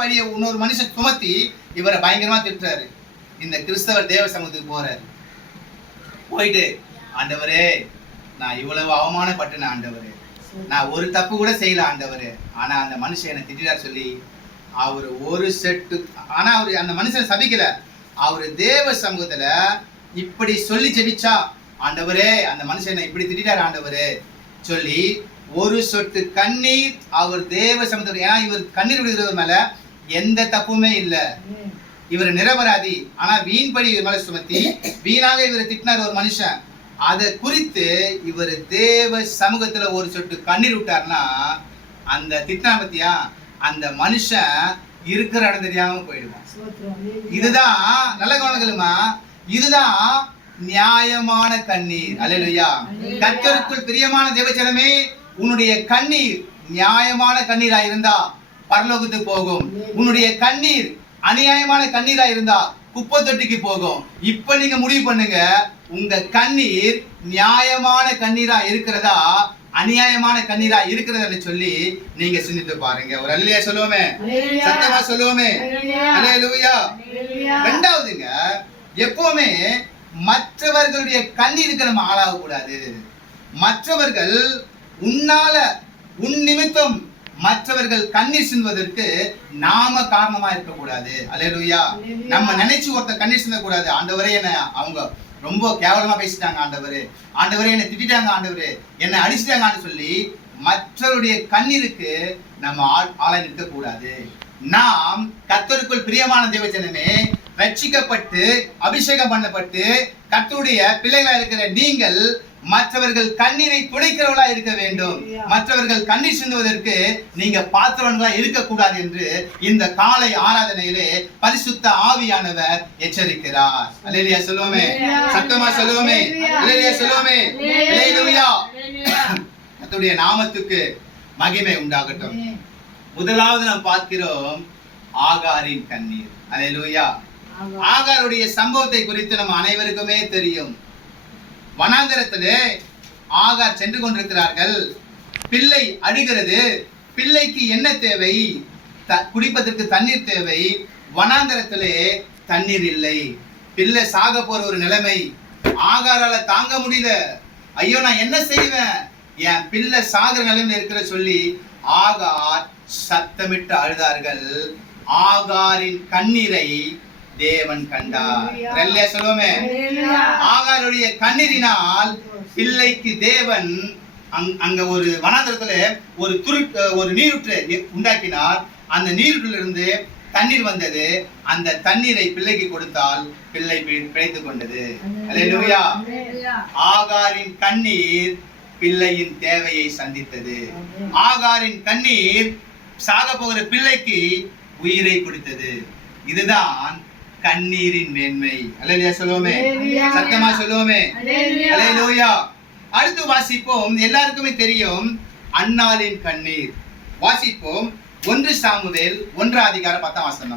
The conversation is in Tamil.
பழிய இன்னொரு மனுஷன் சுமத்தி இவரை பயங்கரமா திட்டுறாரு. இந்த கிறிஸ்தவர் தேவ சமூகத்துக்கு போறாரு. போயிட்டு, ஆண்டவரே நான் இவ்வளவு அவமானப்பட்டேன் ஆண்டவரே, நான் ஒரு தப்பு கூட செய்யல ஆண்டவரே, ஆனா அந்த மனுஷன் என்னை திட்டார் சொல்லி அவர் ஒரு செட்டு, ஆனா அவர் அந்த மனுஷன் சபிக்கல. அவர் தேவ சமூகத்துல இப்படி சொல்லி ஜெபிச்சா, ஆண்டவரே அந்த மனுஷன் இப்படி திட்டார் ஆண்டவரே சொல்லி ஒரு சொட்டு கண்ணீர் அவர் தேவ சமூகத்துல, ஏன்னா இவர் கண்ணீர் விடுகிறவர் மேல எந்த தப்புமே இல்லை, இவர் நிரபராதி, ஆனா வீண்படி இவர் மேல சுமத்தி வீணாக இவர் திட்டினார் ஒரு மனுஷன். அதை குறித்து இவர் தேவ சமூகத்துல ஒரு சொட்டு கண்ணீர் விட்டார்னா அந்த திட்டினா பத்தியா அந்த மனுஷன் இருக்கிற இடம் தெரியாம போயிடுவான். இதுதான் நல்ல கவனங்களுமா, இதுதான் நியாயமான கண்ணீர். அல்லேலூயா. கர்த்தருக்குள் பிரியமான தேவஜனமே, உன்னுடைய கண்ணீர் நியாயமான கண்ணீரா இருந்தா பரலோகத்துக்கு போகும். உன்னுடைய கண்ணீர் அநியாயமான கண்ணீரா இருந்தா குப்பை தொட்டிக்கு போகும். இப்ப நீங்க முடிவு பண்ணுங்க, உங்க கண்ணீர் நியாயமான கண்ணீரா இருக்கிறதா அநியாயமான கண்ணீரா இருக்கிறதுன்னு சொல்லி நீங்க சிந்தித்து பாருங்க. ஒரு அல்லேலூயா சொல்லுவோமே, சத்தமா சொல்லுவோமே, அல்லேலூயா. ரெண்டாவதுங்க, எப்பவுமே மற்றவர்களுடைய கண்ணீருக்கு நம்ம ஆளாக கூடாது. மற்றவர்கள் உன்னால உன் நிமித்தம் மற்றவர்கள் கண்ணீர் சிந்துவதற்கு நாம காரணமா இருக்க கூடாது. அல்லேலூயா. நம்ம நினைச்சு ஒருத்தர் கண்ணீர் சிந்த கூடாது. ஆண்டவரே என்ன அவங்க ரொம்ப கேவலமா பேசிட்டாங்க ஆண்டவரே, ஆண்டவரே என்னை திட்டாங்க ஆண்டவரே, என்னை அடிச்சிட்டாங்கன்னு சொல்லி மற்றவருடைய கண்ணீருக்கு நம்ம ஆளை நிற்க கூடாது. நாம் கர்த்தருக்குள் பிரியமான தேவஜனமே, ரட்சிக்கப்பட்டு அபிஷேகம் பண்ணப்பட்டு கர்த்தருடைய பிள்ளைகளா இருக்கிற நீங்கள் மற்றவர்கள் கண்ணீரை துடைக்கிறவர்களா இருக்க வேண்டும். மற்றவர்கள் கண்ணீர் சிந்துவதற்கு நீங்க பாத்திரங்களா இருக்கக்கூடாது என்று இந்த காலை ஆராதனையிலே பரிசுத்த ஆவியானவர் எச்சரிக்கிறார். அல்லேலூயா சொல்லுவோமே, சத்தமா சொல்லுவோமே, அல்லேலூயா சொல்லுவோமே, அல்லேலூயா. கர்த்தருடைய நாமத்துக்கு மகிமை உண்டாகட்டும். முதலாவது நாம் பார்க்கிறோம் ஆகாரின் கண்ணீர். அல்லேலூயா. ஆகாருடைய சம்பவத்தை குறித்து நம்ம அனைவருக்குமே தெரியும். வனாந்தரத்திலே ஆகார் சென்று கொண்டிருக்கிறார்கள். பிள்ளை அழுகிறது. பிள்ளைக்கு என்ன தேவை? குடிப்பதற்கு தண்ணீர் தேவை. வனாந்தரத்திலே தண்ணீர் இல்லை. பிள்ளை சாக போற ஒரு நிலைமை. ஆகாரால தாங்க முடியல. ஐயோ நான் என்ன செய்வேன், என் பிள்ளை சாகிற நிலைமையில இருக்கிற சொல்லி ஆகார் சத்தமிட்டு அழுதார்கள். ஆகாரின் கண்ணீரை தேவன் கண்டார். சொல்லுவோமே, ஆகாருடைய கண்ணீரினால் பிள்ளைக்கு தேவன் அங்க ஒரு வனாந்தரத்துல ஒரு நீரூற்றை உண்டாக்கினார். அந்த நீரூற்றிலிருந்து தண்ணீர் வந்தது. அந்த தண்ணீரை பிள்ளைக்கு கொடுத்தால் பிள்ளை பிழைத்துக் கொண்டது. அல்லேலூயா. ஆகாரின் கண்ணீர் பிள்ளையின் தேவையை சந்தித்தது. ஆகாரின் கண்ணீர் சாக போகிற பிள்ளைக்கு உயிரை கொடுத்தது. இதுதான் கண்ணீரின் மேன்மை. அல்லேலூயா சொல்லுவோமே, சத்தமா சொல்லுவோமே, அல்லேலூயா. அடுத்து வாசிப்போம். எல்லாருக்குமே தெரியும் அன்னாளின் கண்ணீர். வாசிப்போம் 1 சாமுவேல் 1 அதிகாரம் 10 வசனம்.